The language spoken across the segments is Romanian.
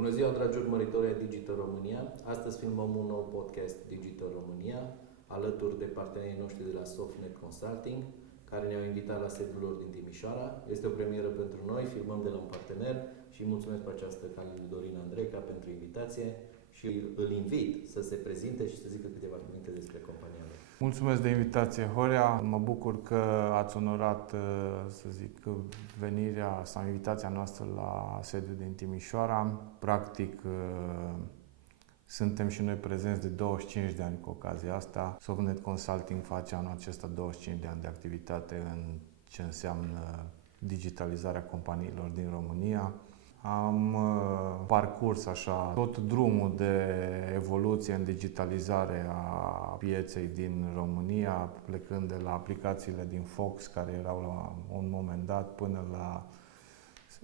Bună ziua, dragi urmăritori ai Digital România! Astăzi filmăm un nou podcast Digital România, alături de partenerii noștri de la Softnet Consulting, care ne-au invitat la sediul lor din Timișoara. Este o premieră pentru noi, filmăm de la un partener și mulțumesc pe această cale lui Dorin Andreca pentru invitație și îl invit să se prezinte și să zică câteva cuvinte despre compania lor. Mulțumesc de invitație, Horea. Mă bucur că ați onorat, să zic, venirea sau invitația noastră la sediul din Timișoara. Practic, suntem și noi prezenți de 25 de ani cu ocazia asta. Softnet Consulting face anul acesta 25 de ani de activitate în ce înseamnă digitalizarea companiilor din România. Am parcurs așa tot drumul de evoluție în digitalizare a pieței din România, plecând de la aplicațiile din Fox, care erau la un moment dat, până la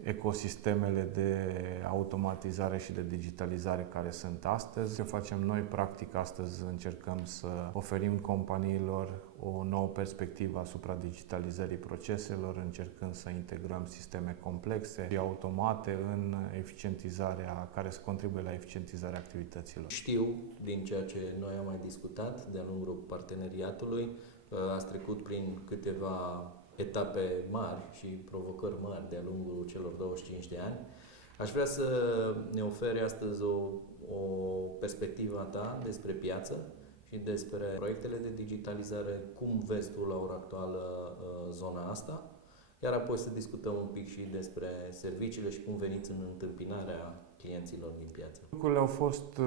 ecosistemele de automatizare și de digitalizare care sunt astăzi. Ce facem noi, practic, astăzi încercăm să oferim companiilor o nouă perspectivă asupra digitalizării proceselor, încercând să integrăm sisteme complexe și automate în eficientizarea, care să contribuie la eficientizarea activităților. Știu, din ceea ce noi am mai discutat de-a lungul parteneriatului, ați trecut prin câteva etape mari și provocări mari de-a lungul celor 25 de ani. Aș vrea să ne oferi astăzi o perspectivă a ta despre piață și despre proiectele de digitalizare, cum vezi tu la ora actuală zona asta, iar apoi să discutăm un pic și despre serviciile și cum veniți în întâmpinarea clienților din piață. Lucrurile au fost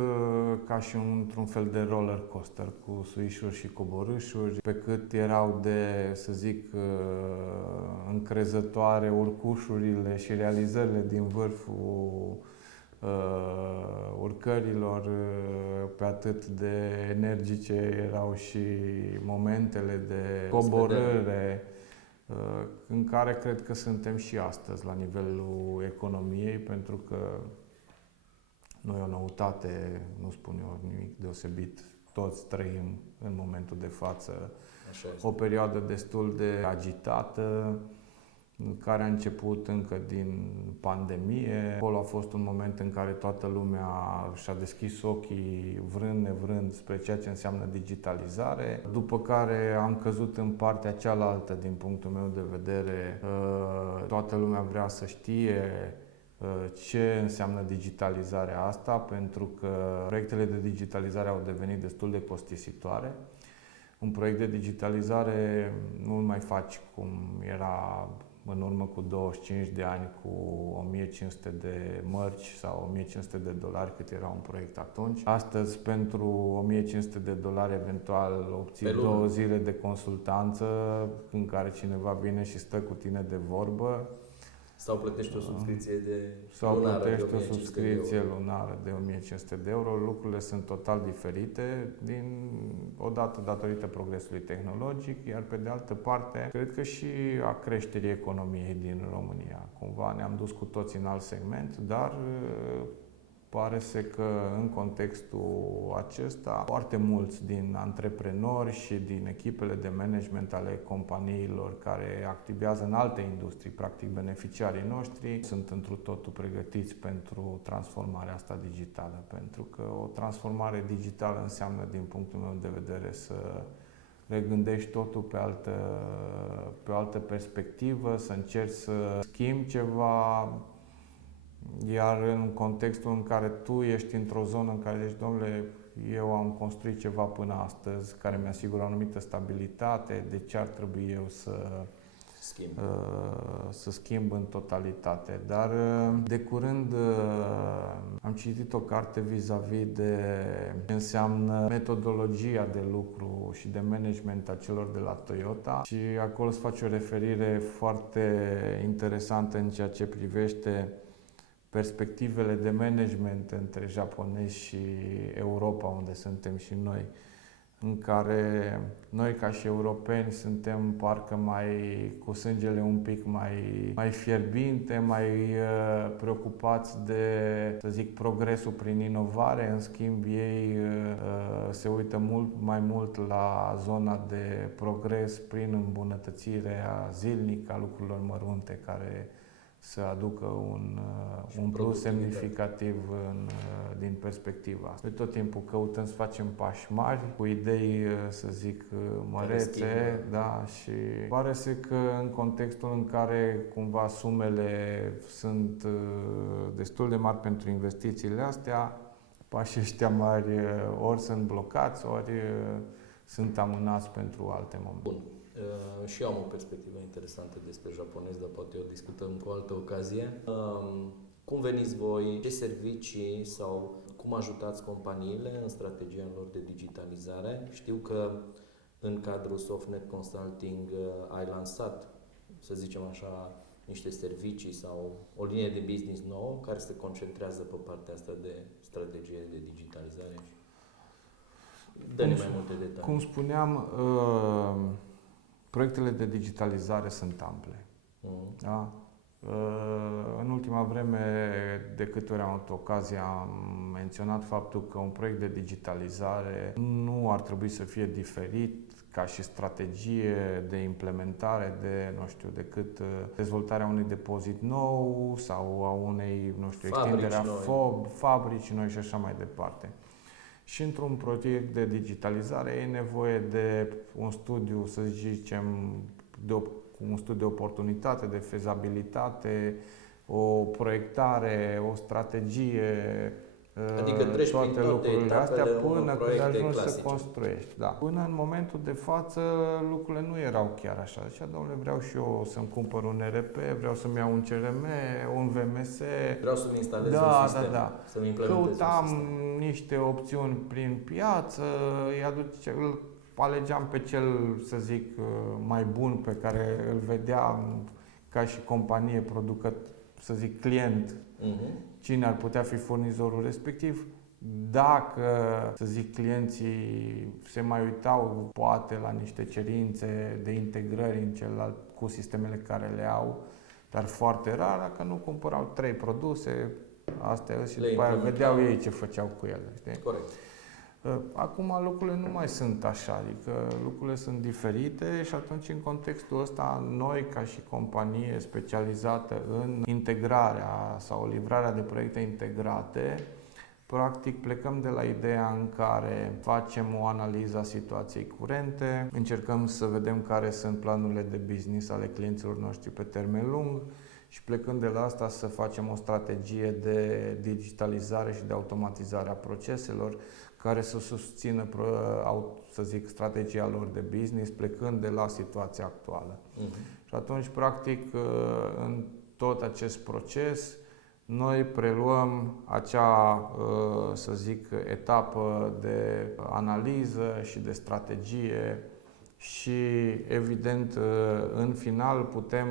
ca și într-un fel de roller coaster, cu suișuri și coborâșuri, pe cât erau de, să zic, încrezătoare urcușurile și realizările din vârful urcărilor, pe atât de energice erau și momentele de coborâre, în care cred că suntem și astăzi la nivelul economiei, pentru că nu e o noutate, nu spun eu nimic deosebit, toți trăim în momentul de față o perioadă destul de agitată, care a început încă din pandemie. Acolo a fost un moment în care toată lumea și-a deschis ochii vrând nevrând spre ceea ce înseamnă digitalizare, după care am căzut în partea cealaltă din punctul meu de vedere. Toată lumea vrea să știe ce înseamnă digitalizarea asta, pentru că proiectele de digitalizare au devenit destul de costisitoare. Un proiect de digitalizare nu îl mai faci cum era în urmă cu 25 de ani, cu 1500 de mărci sau 1500 de dolari, cât era un proiect atunci. Astăzi, pentru 1500 de dolari, eventual obții 2 zile de consultanță în care cineva vine și stă cu tine de vorbă. Sau plătești o subscripție lunară de 1500 de euro. Lucrurile sunt total diferite, odată datorită progresului tehnologic, iar pe de altă parte, cred că și a creșterii economiei din România. Cumva ne-am dus cu toții în alt segment, dar pare că în contextul acesta foarte mulți din antreprenori și din echipele de management ale companiilor care activează în alte industrii, practic beneficiarii noștri, sunt întru totul pregătiți pentru transformarea asta digitală. Pentru că o transformare digitală înseamnă, din punctul meu de vedere, să regândești totul pe o altă perspectivă, să încerci să schimbi ceva. Iar în contextul în care tu ești într-o zonă în care zici, domnule, eu am construit ceva până astăzi care mi-asigură o anumită stabilitate, de ce ar trebui eu să schimb în totalitate. Dar de curând am citit o carte vis-a-vis de ce înseamnă metodologia de lucru și de management a celor de la Toyota și acolo se face o referire foarte interesantă în ceea ce privește perspectivele de management între japonezi și Europa, unde suntem și noi, în care noi ca și europeni suntem parcă mai cu sângele un pic mai fierbinte, mai preocupați de, să zic, progresul prin inovare. În schimb, ei se uită mai mult la zona de progres prin îmbunătățirea zilnică a lucrurilor mărunte care să aducă un plus productivitate. semnificativ din perspectiva asta. Noi tot timpul căutăm să facem pași mari, cu idei, să zic, mărețe, da, și pare să că în contextul în care cumva sumele sunt destul de mari pentru investițiile astea, pașii ăștia mari ori sunt blocați, ori sunt amânați pentru alte momente. Bun. Și eu am o perspectivă interesantă despre japonezi, dar poate o discutăm cu o altă ocazie. Cum veniți voi? Ce servicii sau cum ajutați companiile în strategia lor de digitalizare? Știu că în cadrul SoftNet Consulting ai lansat, să zicem așa, niște servicii sau o linie de business nouă care se concentrează pe partea asta de strategie de digitalizare. Dă-ne mai multe detalii. Cum spuneam, proiectele de digitalizare sunt ample. Da? În ultima vreme, de câte ori am avut ocazia, am menționat faptul că un proiect de digitalizare nu ar trebui să fie diferit ca și strategie de implementare de, nu știu, decât dezvoltarea unui depozit nou sau a unei, nu știu, extinderea fabrici noi și așa mai departe. Și într-un proiect de digitalizare e nevoie de un studiu, să zicem, un studiu de oportunitate, de fezabilitate, o proiectare, o strategie, adică treci toate prin toate lucrurile astea până când ajungi clasice. să construiești. Da. Până în momentul de față lucrurile nu erau chiar așa. Deci, domnule, vreau și eu să-mi cumpăr un ERP, vreau să-mi iau un CRM, un VMS. Vreau să-mi instalez un sistem, să-mi implementez Căutam un sistem. niște opțiuni prin piață, îl alegeam pe cel, să zic, mai bun pe care îl vedeam ca și companie producător, să zic, client, cine ar putea fi furnizorul respectiv. Dacă, să zic, clienții se mai uitau poate la niște cerințe de integrări în celălalt cu sistemele care le au, dar foarte rar, dacă nu cumpărau 3 produse, astea și după aia vedeau ei ce făceau cu ele. Știi? Corect. Acum lucrurile nu mai sunt așa, adică lucrurile sunt diferite și atunci în contextul ăsta noi ca și companie specializată în integrarea sau livrarea de proiecte integrate, practic plecăm de la ideea în care facem o analiză a situației curente, încercăm să vedem care sunt planurile de business ale clienților noștri pe termen lung și plecând de la asta să facem o strategie de digitalizare și de automatizare a proceselor care să susțină, să zic, strategia lor de business, plecând de la situația actuală. Și atunci, practic, în tot acest proces, noi preluăm acea, să zic, etapă de analiză și de strategie și, evident, în final putem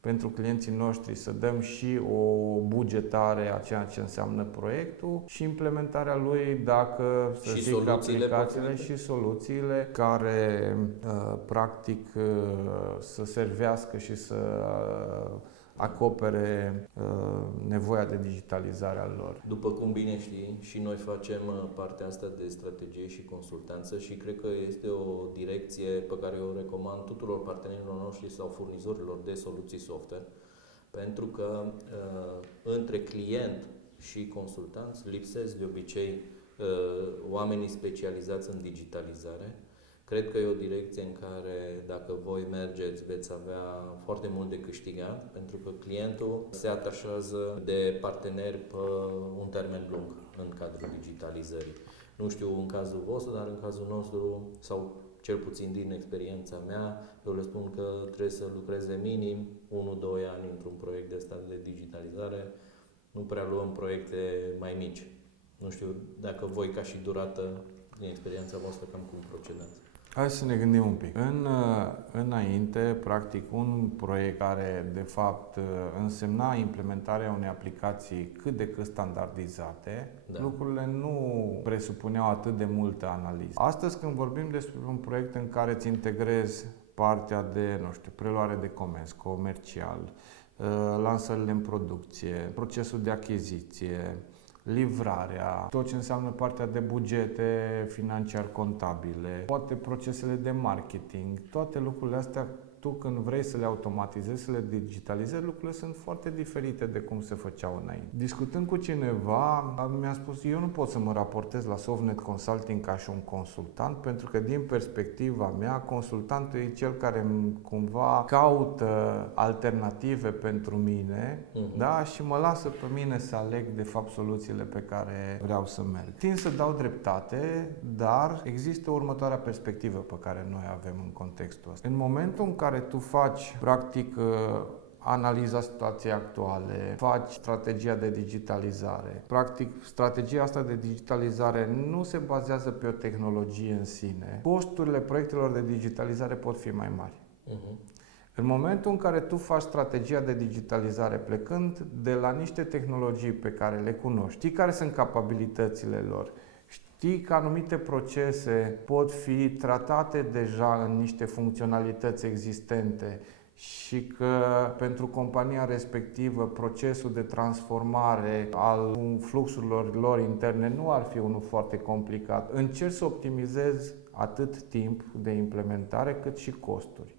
pentru clienții noștri să dăm și o bugetare a ceea ce înseamnă proiectul și implementarea lui, dacă, să zic, aplicațiile și soluțiile care practic să servească și să acopere nevoia de digitalizare a lor. După cum bine știi, și noi facem partea asta de strategie și consultanță și cred că este o direcție pe care o recomand tuturor partenerilor noștri sau furnizorilor de soluții software, pentru că între client și consultanți lipsesc de obicei oamenii specializați în digitalizare. Cred că e o direcție în care, dacă voi mergeți, veți avea foarte mult de câștigat, pentru că clientul se atașează de parteneri pe un termen lung în cadrul digitalizării. Nu știu în cazul vostru, dar în cazul nostru, sau cel puțin din experiența mea, eu le spun că trebuie să lucreze minim 1-2 ani într-un proiect de ăsta de digitalizare. Nu prea luăm proiecte mai mici. Nu știu dacă voi, ca și durată, din experiența voastră, cam cum procedați. Hai să ne gândim un pic. Înainte, practic, un proiect care, de fapt, însemna implementarea unei aplicații cât de cât standardizate, lucrurile nu presupuneau atât de multă analiză. Astăzi, când vorbim despre un proiect în care îți integrezi partea de, nu știu, preluare de comenzi, comercial, lansările în producție, procesul de achiziție, livrarea, tot ce înseamnă partea de bugete financiar-contabile, toate procesele de marketing, toate lucrurile astea tu când vrei să le automatizezi, să le digitalizezi, lucrurile sunt foarte diferite de cum se făceau înainte. Discutând cu cineva, mi-a spus, eu nu pot să mă raportez la Softnet Consulting ca și un consultant, pentru că din perspectiva mea, consultantul e cel care cumva caută alternative pentru mine, da? Și mă lasă pe mine să aleg de fapt soluțiile pe care vreau să merg. Tind să dau dreptate, dar există următoarea perspectivă pe care noi avem în contextul ăsta. În momentul în care tu faci practic analiza situației actuale, faci strategia de digitalizare. Practic, strategia asta de digitalizare nu se bazează pe o tehnologie în sine. Costurile proiectelor de digitalizare pot fi mai mari. În momentul în care tu faci strategia de digitalizare plecând de la niște tehnologii pe care le cunoști, știi care sunt capabilitățile lor, știi că anumite procese pot fi tratate deja în niște funcționalități existente și că pentru compania respectivă procesul de transformare al fluxurilor lor interne nu ar fi unul foarte complicat. Încerci să optimizezi atât timp de implementare cât și costuri.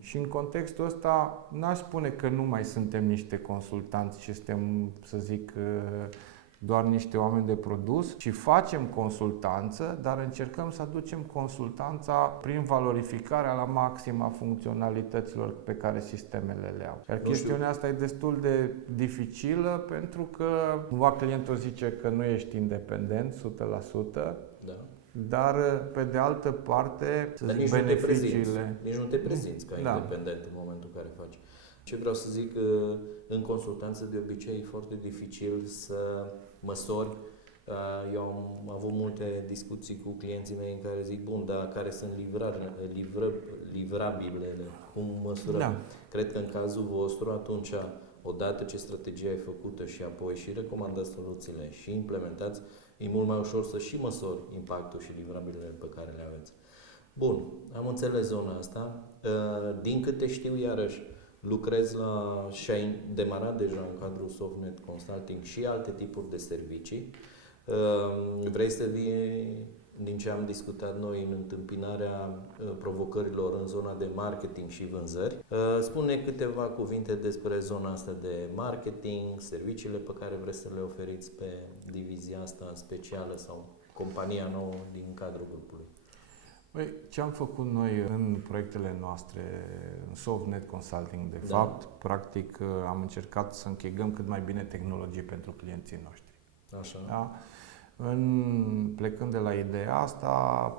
Și în contextul ăsta n-aș spune că nu mai suntem niște consultanți și suntem, să zic, doar niște oameni de produs, ci facem consultanță, dar încercăm să aducem consultanța prin valorificarea la maximă a funcționalităților pe care sistemele le au. Iar chestiunea asta e destul de dificilă pentru că cumva clientul zice că nu ești independent 100%, da. Dar pe de altă parte, nici beneficiile... Nici nu te prezinți ca independent în momentul în care faci. Ce vreau să zic, în consultanță de obicei e foarte dificil să măsori. Eu am avut multe discuții cu clienții mei în care zic, bun, dar care sunt livrabilele, cum măsurăm? Da. Cred că în cazul vostru, atunci, odată ce strategia e făcută și apoi și recomandați soluțiile și implementați, e mult mai ușor să și măsori impactul și livrabilele pe care le aveți. Bun, am înțeles zona asta. Din câte știu, iarăși, lucrezi și ai demarat deja în cadrul Softnet Consulting și alte tipuri de servicii. Vrei să vii, din ce am discutat noi, în întâmpinarea provocărilor în zona de marketing și vânzări. Spune câteva cuvinte despre zona asta de marketing, serviciile pe care vreți să le oferiți pe divizia asta specială sau compania nouă din cadrul grupului. Păi, ce am făcut noi în proiectele noastre, în Softnet Consulting, de fapt, practic am încercat să închegăm cât mai bine tehnologii pentru clienții noștri. Așa. Da? Plecând de la ideea asta,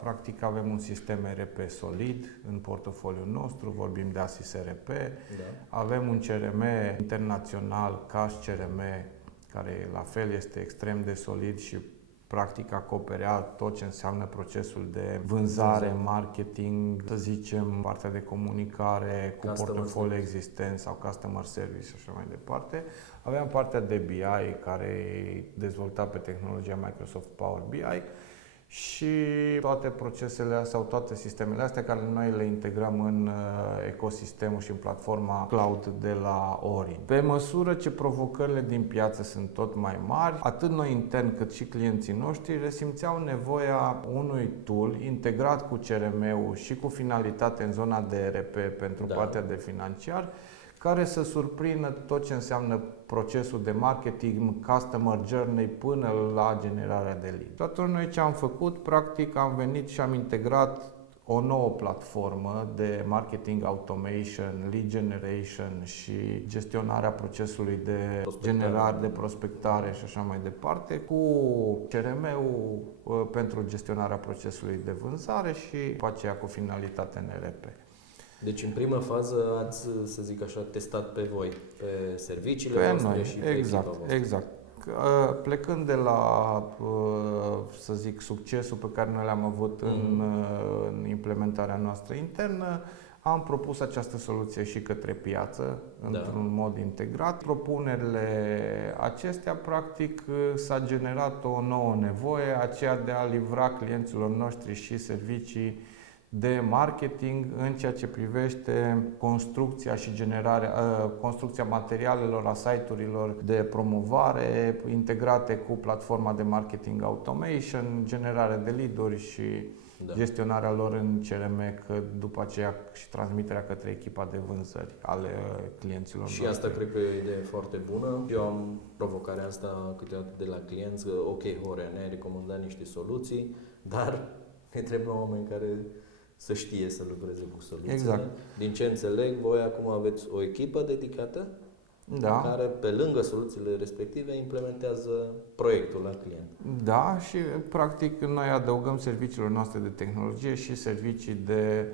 practic avem un sistem ERP solid în portofoliul nostru, vorbim de ASIS ERP, avem un CRM internațional, CAS CRM, care la fel este extrem de solid și practic acoperea tot ce înseamnă procesul de vânzare, marketing, să zicem, partea de comunicare cu portofoliu existent sau customer service și așa mai departe. Aveam partea de BI, care e dezvoltat pe tehnologia Microsoft Power BI și toate procesele sau toate sistemele astea care noi le integrăm în ecosistemul și în platforma cloud de la Orin. Pe măsură ce provocările din piață sunt tot mai mari, atât noi intern cât și clienții noștri resimțeau nevoia unui tool integrat cu CRM-ul și cu finalitate în zona de ERP pentru partea de financiar, care să surprindă tot ce înseamnă procesul de marketing, customer journey până la generarea de lead. Și atunci noi ce am făcut? Practic am venit și am integrat o nouă platformă de marketing automation, lead generation și gestionarea procesului de generare, de prospectare și așa mai departe, cu CRM-ul pentru gestionarea procesului de vânzare și după aceea cu finalitate în ERP. Deci, în prima fază, ați, să zic așa, testat pe voi, pe serviciile pe voastre noi, și pe exact, echipa voastră. exact. Plecând de la, să zic, succesul pe care noi l-am avut în implementarea noastră internă, am propus această soluție și către piață, într-un mod integrat. Propunerile acestea, practic, s-a generat o nouă nevoie, aceea de a livra clienților noștri și servicii de marketing în ceea ce privește construcția și construcția materialelor, a site-urilor de promovare integrate cu platforma de marketing automation, generare de lead-uri și Da. gestionarea lor în CRM, că după aceea și transmiterea către echipa de vânzări ale clienților Și noștri. asta cred că e o idee foarte bună. Eu am provocarea asta câteodată de la clienți, că ok, Horea, ne-ai recomandat niște soluții, dar ne trebuie oameni care să știe să lucreze cu soluțiile. Exact. Din ce înțeleg, voi acum aveți o echipă dedicată Da. care, pe lângă soluțiile respective, implementează proiectul la client. Da, și practic noi adăugăm serviciilor noastre de tehnologie și servicii de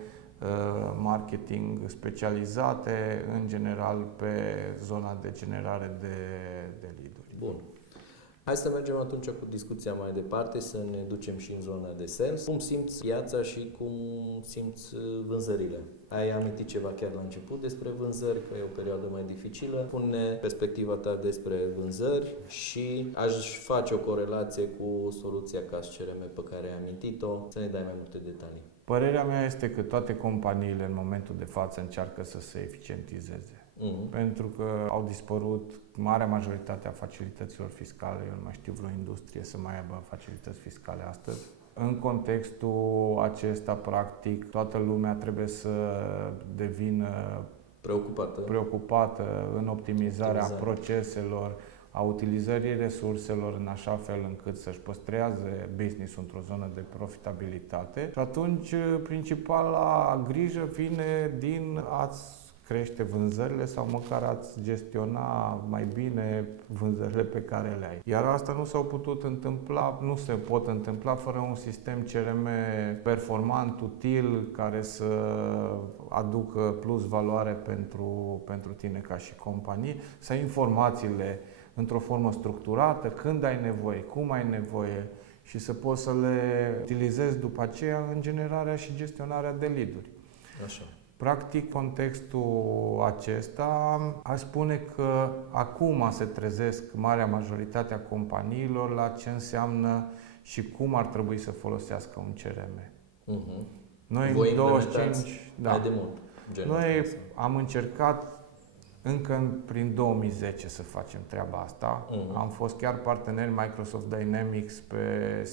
marketing specializate, în general pe zona de generare de lead-uri. Bun. Hai să mergem atunci cu discuția mai departe, să ne ducem și în zona de sales. Cum simți piața și cum simți vânzările? Ai amintit ceva chiar la început despre vânzări, că e o perioadă mai dificilă. Pune perspectiva ta despre vânzări și aș face o corelație cu soluția CAS CRM pe care ai amintit-o, să ne dai mai multe detalii. Părerea mea este că toate companiile în momentul de față încearcă să se eficientizeze. Pentru că au dispărut marea majoritate a facilităților fiscale. Eu nu mai știu vreo industrie să mai aibă facilități fiscale astăzi. În contextul acesta, practic, toată lumea trebuie să devină preocupată în optimizarea proceselor, a utilizării resurselor în așa fel încât să-și păstrează business-ul într-o zonă de profitabilitate. Și atunci, principala grijă vine din a-ți crește vânzările sau măcar ați gestiona mai bine vânzările pe care le ai. Iar asta nu s-a putut întâmpla, nu se pot întâmpla fără un sistem CRM performant, util, care să aducă plus valoare pentru tine ca și companie, să ai informațiile într-o formă structurată, când ai nevoie, cum ai nevoie și să poți să le utilizezi după aceea în generarea și gestionarea de lead-uri. Așa. Practic, contextul acesta, aș spune că acum se trezesc marea majoritate a companiilor la ce înseamnă și cum ar trebui să folosească un CRM. Noi Voi în 25, mai de mult. Noi am încercat încă prin 2010 să facem treaba asta. Am fost chiar parteneri Microsoft Dynamics pe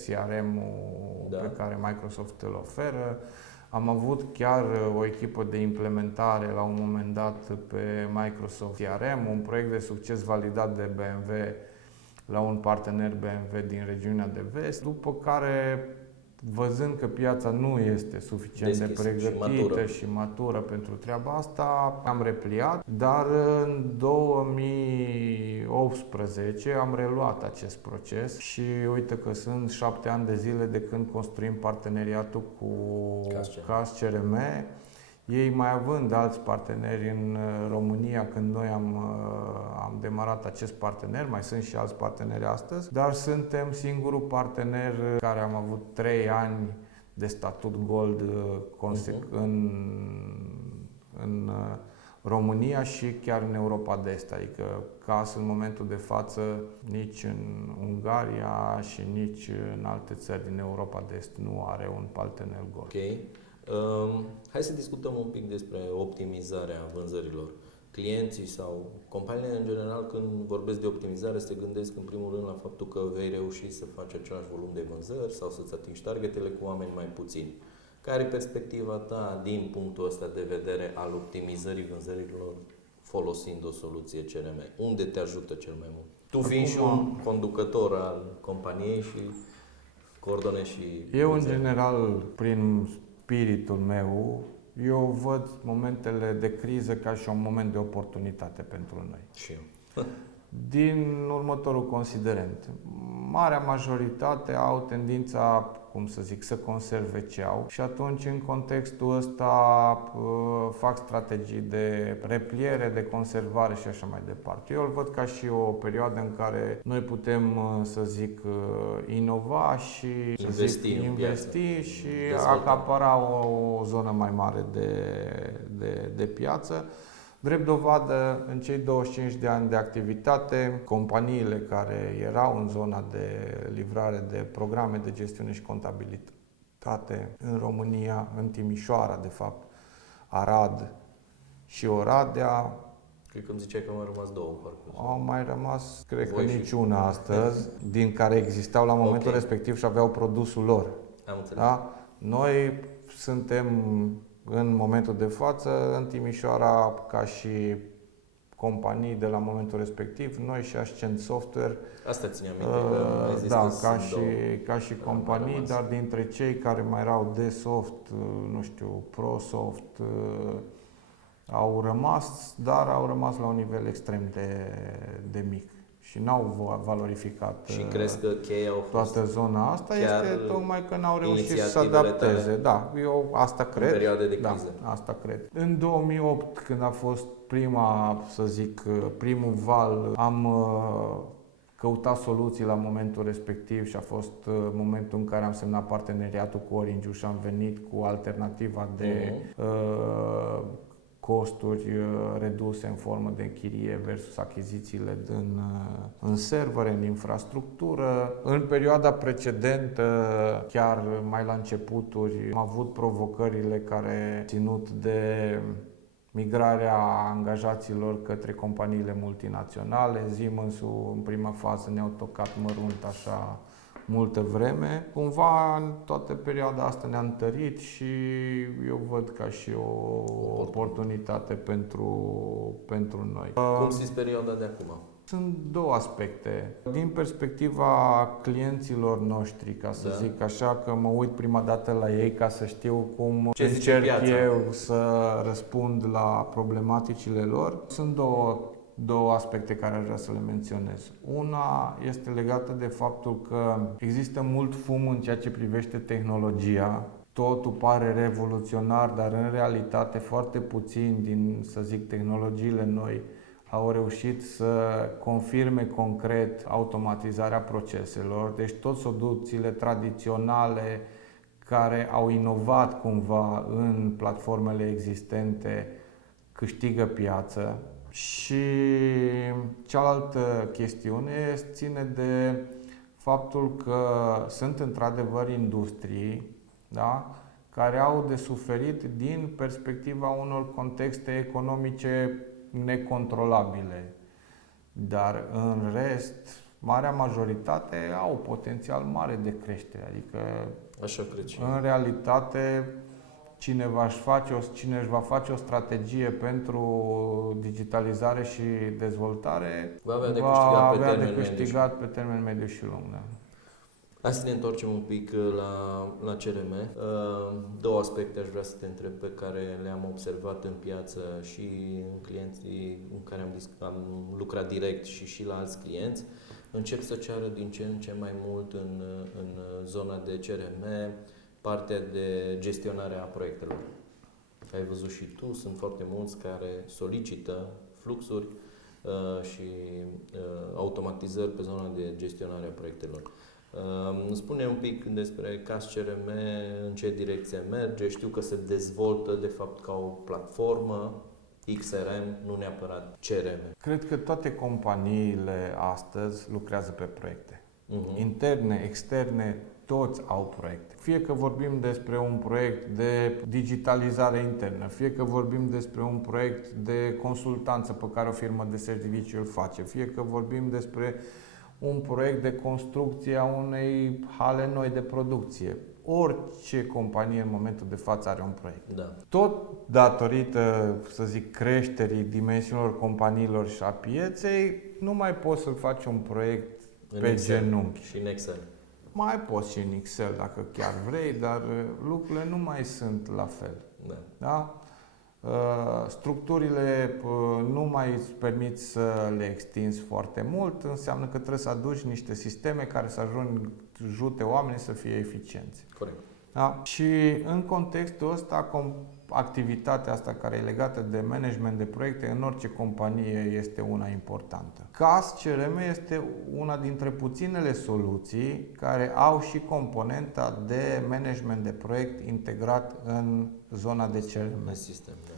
CRM-ul pe care Microsoft îl oferă. Am avut chiar o echipă de implementare la un moment dat pe Microsoft CRM, un proiect de succes validat de BMW la un partener BMW din regiunea de vest, după care, văzând că piața nu este suficient de pregătită și matură pentru treaba asta, am repliat, dar în 2018 am reluat acest proces și uite că sunt 7 ani de zile de când construim parteneriatul cu CAS CRM, ei mai având alți parteneri în România când noi am demarat acest partener, mai sunt și alți parteneri astăzi, dar suntem singurul partener care am avut 3 ani de statut Gold în România și chiar în Europa de Est, adică CAS în momentul de față nici în Ungaria și nici în alte țări din Europa de Est nu are un partener Gold. Okay. Hai să discutăm un pic despre optimizarea vânzărilor. Clienții sau companiile în general, când vorbesc de optimizare, se gândesc în primul rând la faptul că vei reuși să faci același volum de vânzări sau să-ți atingi targetele cu oameni mai puțini. Care e perspectiva ta din punctul ăsta de vedere al optimizării vânzărilor folosind o soluție CRM? Unde te ajută cel mai mult? Tu fiind și un conducător al companiei și coordonezi și eu, în general, prin spiritul meu, eu văd momentele de criză ca și un moment de oportunitate pentru noi. Și eu. Din următorul considerent. Marea majoritate au tendința, să conserve ce au și atunci în contextul ăsta fac strategii de repliere, de conservare și așa mai departe. Eu îl văd ca și o perioadă în care noi putem, inova și investi și acapara o zonă mai mare de piață. Drept dovadă, în cei 25 de ani de activitate, companiile care erau în zona de livrare de programe de gestiune și contabilitate în România, în Timișoara, de fapt, Arad și Oradea, cred că îmi ziceai că au mai rămas 2, parcă. Au mai rămas, cred că niciuna astăzi, din care existau la momentul respectiv și aveau produsul lor. Am înțeles. Da? Noi suntem în momentul de față în Timișoara ca și companii de la momentul respectiv, noi și Ascent Software. Asta ține minte că ai zis Da, că sunt două ca și companii, dar dintre cei care mai erau D-Soft, nu știu, ProSoft, au rămas, dar au rămas la un nivel extrem de mic și n-au valorificat. Și crezi că cheia au fost toată zona asta este tocmai că n-au reușit să se inițiativele adapteze. tale Da, eu asta cred. în perioade de Da, criză? asta cred. În 2008, când a fost primul val, am căutat soluții la momentul respectiv și a fost momentul în care am semnat parteneriatul cu Orange și am venit cu alternativa de costuri reduse în formă de închirie versus achizițiile în servere, în infrastructură. În perioada precedentă, chiar mai la începuturi, am avut provocările care ținut de migrarea angajaților către companiile multinaționale. Siemens-ul în prima fază ne-au tocat mărunt așa multă vreme. Cumva în toată perioada asta ne-a întărit și eu văd ca și o oportunitate pentru noi. Cum simți perioada de acum? Sunt două aspecte. Din perspectiva clienților noștri, ca să zic așa, că mă uit prima dată la ei ca să știu cum încerc eu să răspund la problematicile lor. Sunt două aspecte care aș vrea să le menționez. Una este legată de faptul că există mult fum în ceea ce privește tehnologia. Totul pare revoluționar, dar în realitate foarte puțin din, să zic, tehnologiile noi au reușit să confirme concret automatizarea proceselor. Deci toți soluțiile tradiționale care au inovat cumva în platformele existente câștigă piață. Și cealaltă chestiune ține de faptul că sunt într-adevăr industrii, da, care au de suferit din perspectiva unor contexte economice necontrolabile. Dar în rest, marea majoritate au potențial mare de creștere. Adică, așa cred și în realitate, cine își va face o strategie pentru digitalizare și dezvoltare va avea de câștigat pe termen mediu și lung. Da. Hai să ne întoarcem un pic la CRM. Două aspecte aș vrea să te întreb pe care le-am observat în piață și în clienții în care am lucrat direct și la alți clienți. Încep să ceară din ce în ce mai mult în zona de CRM partea de gestionare a proiectelor. Ai văzut și tu, sunt foarte mulți care solicită fluxuri și automatizări pe zona de gestionare a proiectelor. Spune un pic despre CAS CRM, în ce direcție merge. Știu că se dezvoltă de fapt ca o platformă XRM, nu neapărat CRM. Cred că toate companiile astăzi lucrează pe proiecte. Interne, externe, toți au proiecte. Fie că vorbim despre un proiect de digitalizare internă, fie că vorbim despre un proiect de consultanță pe care o firmă de serviciu îl face, fie că vorbim despre un proiect de construcție a unei hale noi de producție. Orice companie în momentul de față are un proiect. Da. Tot datorită, să zic, creșterii dimensiunilor companiilor și a pieței, nu mai poți să faci un proiect în pe Excel genunchi. Și în Excel. Mai poți și în Excel dacă chiar vrei, dar lucrurile nu mai sunt la fel. Da. Da? Structurile nu mai îți permit să le extinzi foarte mult, înseamnă că trebuie să aduci niște sisteme care să ajute oamenii să fie eficienți. Corect. Da? Și în contextul ăsta, activitatea asta care e legată de management de proiecte în orice companie este una importantă. CAS CRM este una dintre puținele soluții care au și componenta de management de proiect integrat în zona de CRM. În sistem, da.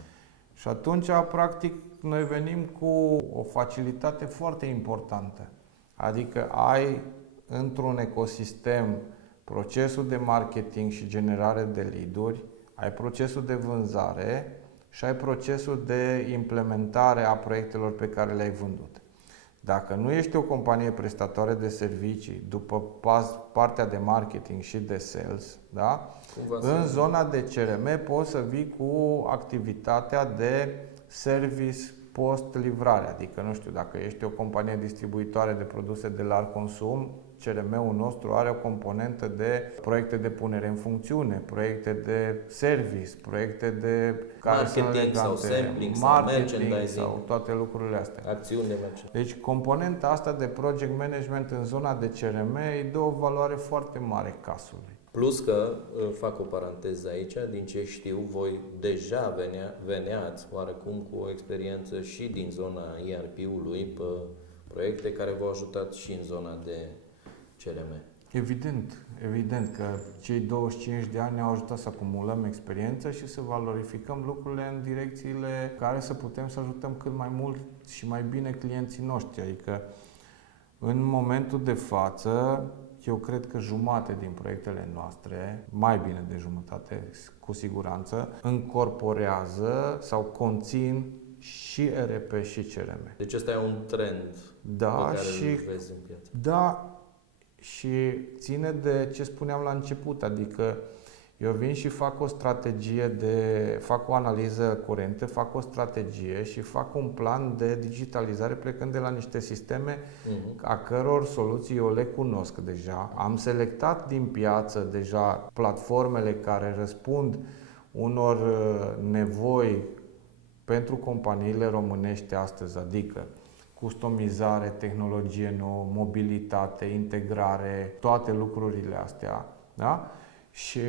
Și atunci, practic, noi venim cu o facilitate foarte importantă. Adică ai într-un ecosistem procesul de marketing și generare de lead-uri, ai procesul de vânzare și ai procesul de implementare a proiectelor pe care le-ai vândut. Dacă nu ești o companie prestatoare de servicii, după partea de marketing și de sales, da? În zona de CRM poți să vii cu activitatea de service post-livrare. Adică, nu știu, dacă ești o companie distribuitoare de produse de larg consum, CRM-ul nostru are o componentă de proiecte de punere în funcțiune, proiecte de service, proiecte de marketing sau sampling sau merchandising sau toate lucrurile astea. Acțiuni de merchandising. Deci componenta asta de project management în zona de CRM îi dă o valoare foarte mare casului. Plus că, fac o paranteză aici, din ce știu, voi deja veneați oarecum cu o experiență și din zona ERP-ului pe proiecte care v-au ajutat și în zona de CRM. Evident că cei 25 de ani ne-au ajutat să acumulăm experiență și să valorificăm lucrurile în direcțiile care să putem să ajutăm cât mai mult și mai bine clienții noștri. Adică, în momentul de față, eu cred că jumate din proiectele noastre, mai bine de jumătate, cu siguranță, încorporează sau conțin și ERP și CRM. Deci ăsta e un trend pe care îl vezi în piață. Da, și ține de ce spuneam la început, adică eu vin și fac fac o analiză curentă, fac o strategie și fac un plan de digitalizare plecând de la niște sisteme a căror soluții eu le cunosc deja. Am selectat din piață deja platformele care răspund unor nevoi pentru companiile românești astăzi, adică customizare, tehnologie nouă, mobilitate, integrare, toate lucrurile astea, da? Și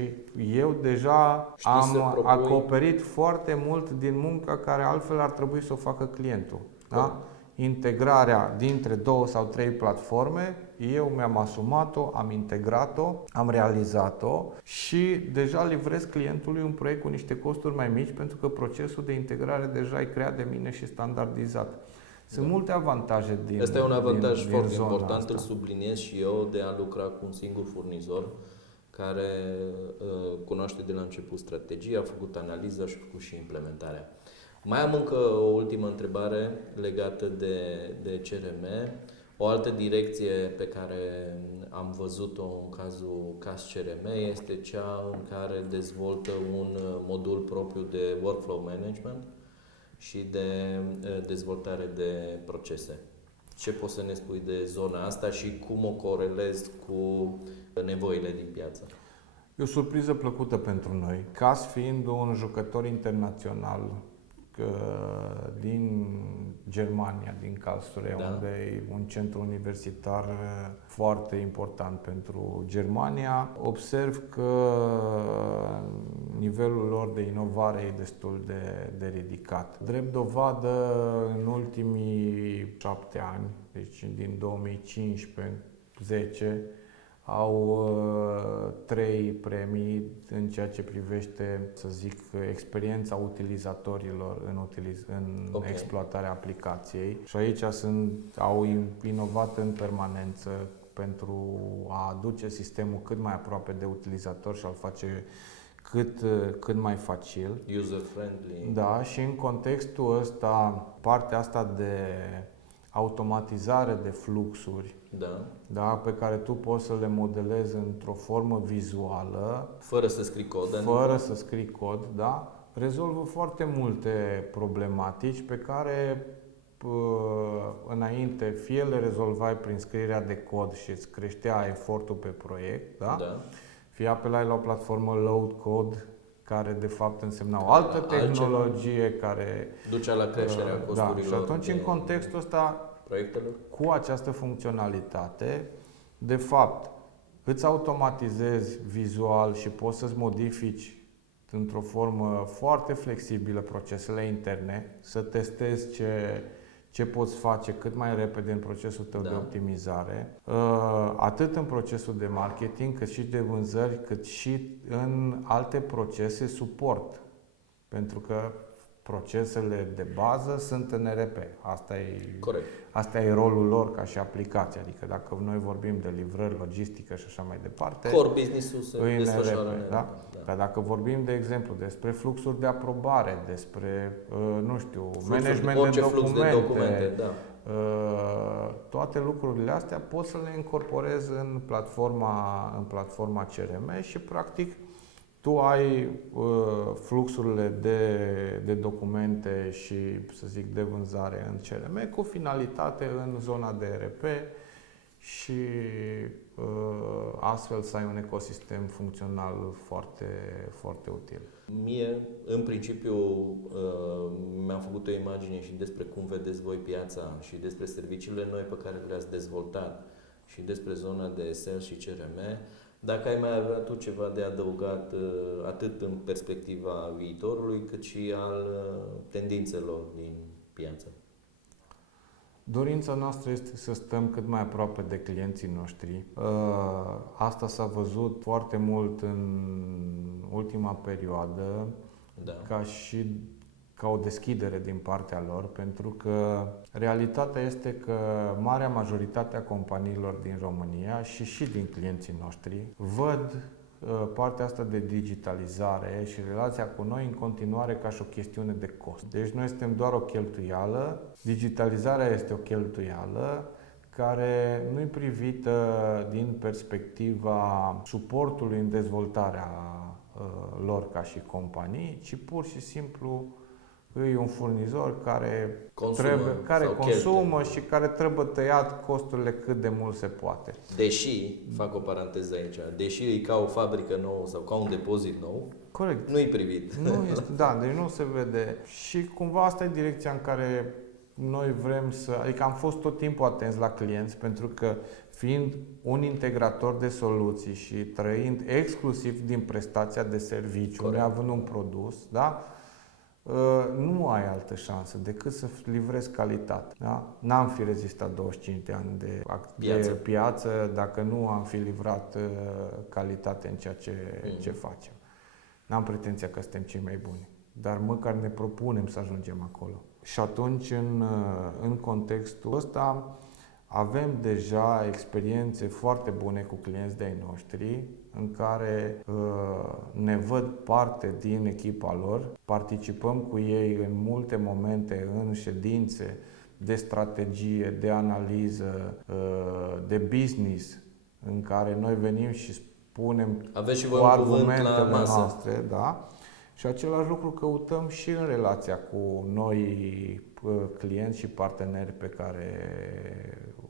eu deja am acoperit foarte mult din munca care altfel ar trebui să o facă clientul. Da? Integrarea dintre 2 sau 3 platforme, eu mi-am asumat-o, am integrat-o, am realizat-o și deja livrez clientului un proiect cu niște costuri mai mici pentru că procesul de integrare deja e creat de mine și standardizat. Sunt multe avantaje din Asta e un avantaj din foarte zona important, asta. Îl subliniez și eu, de a lucra cu un singur furnizor care cunoaște de la început strategia, a făcut analiza și a făcut și implementarea. Mai am încă o ultimă întrebare legată de CRM. O altă direcție pe care am văzut-o în cazul CAS CRM este cea în care dezvoltă un modul propriu de workflow management și de dezvoltare de procese. Ce poți să ne spui de zona asta și cum o corelezi cu nevoile din piață? E o surpriză plăcută pentru noi. CAS fiind un jucător internațional din Germania, din Karlsruhe, unde e un centru universitar foarte important pentru Germania, observ că nivelul lor de inovare e destul de ridicat. Drept dovadă, în ultimii 7 ani, deci din 2015-10, au 3 premii în ceea ce privește, să zic, experiența utilizatorilor în exploatarea aplicației. Și aici au inovat în permanență pentru a aduce sistemul cât mai aproape de utilizator și a-l face cât mai facil. User-friendly. Da, și în contextul ăsta, partea asta de automatizare de fluxuri, da, pe care tu poți să le modelezi într-o formă vizuală, fără să scrii cod, să scrii cod, da, rezolvă foarte multe problematici pe care înainte fie le rezolvai prin scrierea de cod și îți creștea efortul pe proiect, da? Fie apelai la o platformă load code care de fapt însemna o altă tehnologie care ducea la creșterea costurilor. Da, și atunci în contextul ăsta, proiectelor, cu această funcționalitate, de fapt, îți automatizezi vizual și poți să-ți modifici într-o formă foarte flexibilă procesele interne, să testezi ce poți face cât mai repede în procesul tău de optimizare, atât în procesul de marketing, cât și de vânzări, cât și în alte procese suport. Pentru că procesele de bază sunt în ERP. Asta e rolul lor ca și aplicație. Adică dacă noi vorbim de livrări, logistică și așa mai departe, core business-ul se desfășoară în ERP. Da? Dar dacă vorbim, de exemplu, despre fluxuri de aprobare, despre, management de documente, toate lucrurile astea pot să le incorporez în platforma CRM și practic tu ai fluxurile de documente și, să zic, de vânzare în CRM cu finalitate în zona de ERP și astfel să ai un ecosistem funcțional foarte, foarte util. Mie, în principiu, mi-am făcut o imagine și despre cum vedeți voi piața și despre serviciile noi pe care le-ați dezvoltat și despre zona de sales și CRM. Dacă ai mai avea tu ceva de adăugat, atât în perspectiva viitorului, cât și al tendințelor din piață. Dorința noastră este să stăm cât mai aproape de clienții noștri. Asta s-a văzut foarte mult în ultima perioadă, ca o deschidere din partea lor, pentru că realitatea este că marea majoritate a companiilor din România și din clienții noștri văd partea asta de digitalizare și relația cu noi în continuare ca și o chestiune de cost. Deci noi suntem doar o cheltuială, digitalizarea este o cheltuială care nu e privită din perspectiva suportului în dezvoltarea lor ca și companii, ci pur și simplu e un furnizor care consumă și care trebuie tăiat costurile cât de mult se poate. Deși, fac o paranteză aici, deși e ca o fabrică nouă sau ca un depozit nou, corect, nu e privit. Nu este, deci nu se vede. Și cumva asta e direcția în care noi vrem adică am fost tot timpul atenți la clienți, pentru că fiind un integrator de soluții și trăind exclusiv din prestația de serviciu, neavând un produs, da? Nu ai altă șansă decât să livrezi calitate. Da? N-am fi rezistat 25 de ani de piață dacă nu am fi livrat calitate în ceea ce facem. N-am pretenția că suntem cei mai buni, dar măcar ne propunem să ajungem acolo. Și atunci, în contextul ăsta, avem deja experiențe foarte bune cu clienți de-ai noștri, în care ne văd parte din echipa lor, participăm cu ei în multe momente în ședințe de strategie, de analiză, de business, în care noi venim și spunem cu argumentele noastre, da? Și același lucru căutăm și în relația cu noi clienți și parteneri pe care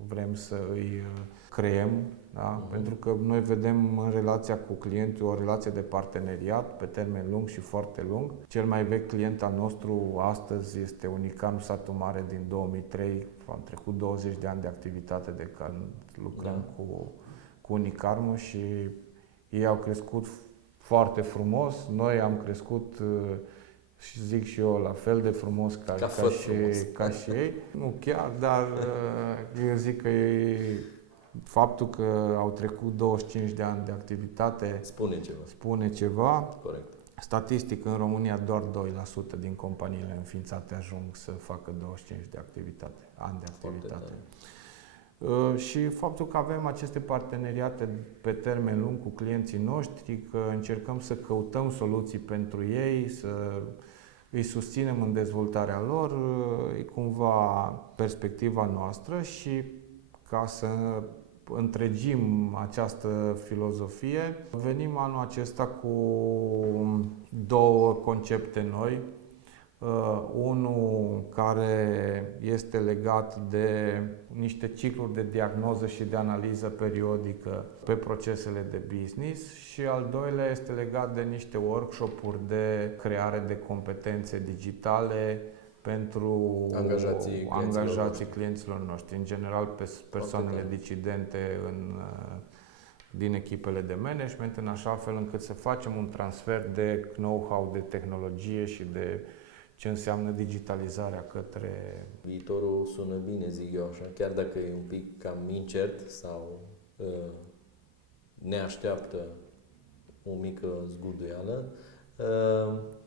vrem să îi creăm, da? Pentru că noi vedem în relația cu clientul o relație de parteneriat pe termen lung și foarte lung. Cel mai vechi client al nostru astăzi este Unicarm Satul Mare din 2003. Am trecut 20 de ani de activitate de când lucrăm cu Unicarm și ei au crescut foarte frumos. Noi am crescut și zic și eu la fel de frumos ca și ei. Nu chiar, dar eu zic că faptul că au trecut 25 de ani de activitate spune ceva. Corect. Statistic, în România doar 2% din companiile înființate ajung să facă 25 ani de activitate. Și faptul că avem aceste parteneriate pe termen lung cu clienții noștri, că încercăm să căutăm soluții pentru ei, să îi susținem în dezvoltarea lor, e cumva perspectiva noastră și ca să întregim această filozofie, venim anul acesta cu două concepte noi. Unul care este legat de niște cicluri de diagnoză și de analiză periodică pe procesele de business și al doilea este legat de niște workshop-uri de creare de competențe digitale pentru angajații clienților noștri, în general persoanele decidente din echipele de management, în așa fel încât să facem un transfer de know-how, de tehnologie și de ce înseamnă digitalizarea către... Viitorul sună bine, zic eu așa, chiar dacă e un pic cam incert sau ne așteaptă o mică zguduială.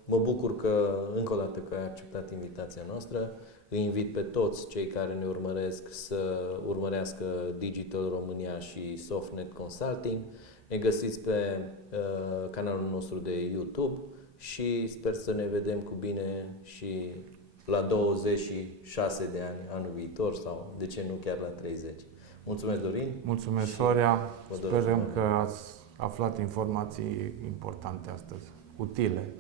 Mă bucur că, încă o dată, că ai acceptat invitația noastră. Îi invit pe toți cei care ne urmăresc să urmărească Digital România și Softnet Consulting. Ne găsiți pe canalul nostru de YouTube și sper să ne vedem cu bine și la 26 de ani anul viitor sau de ce nu chiar la 30. Mulțumesc, Dorin. Mulțumesc, Și Soria. vă doresc Sperăm numai că ați aflat informații importante astăzi, utile.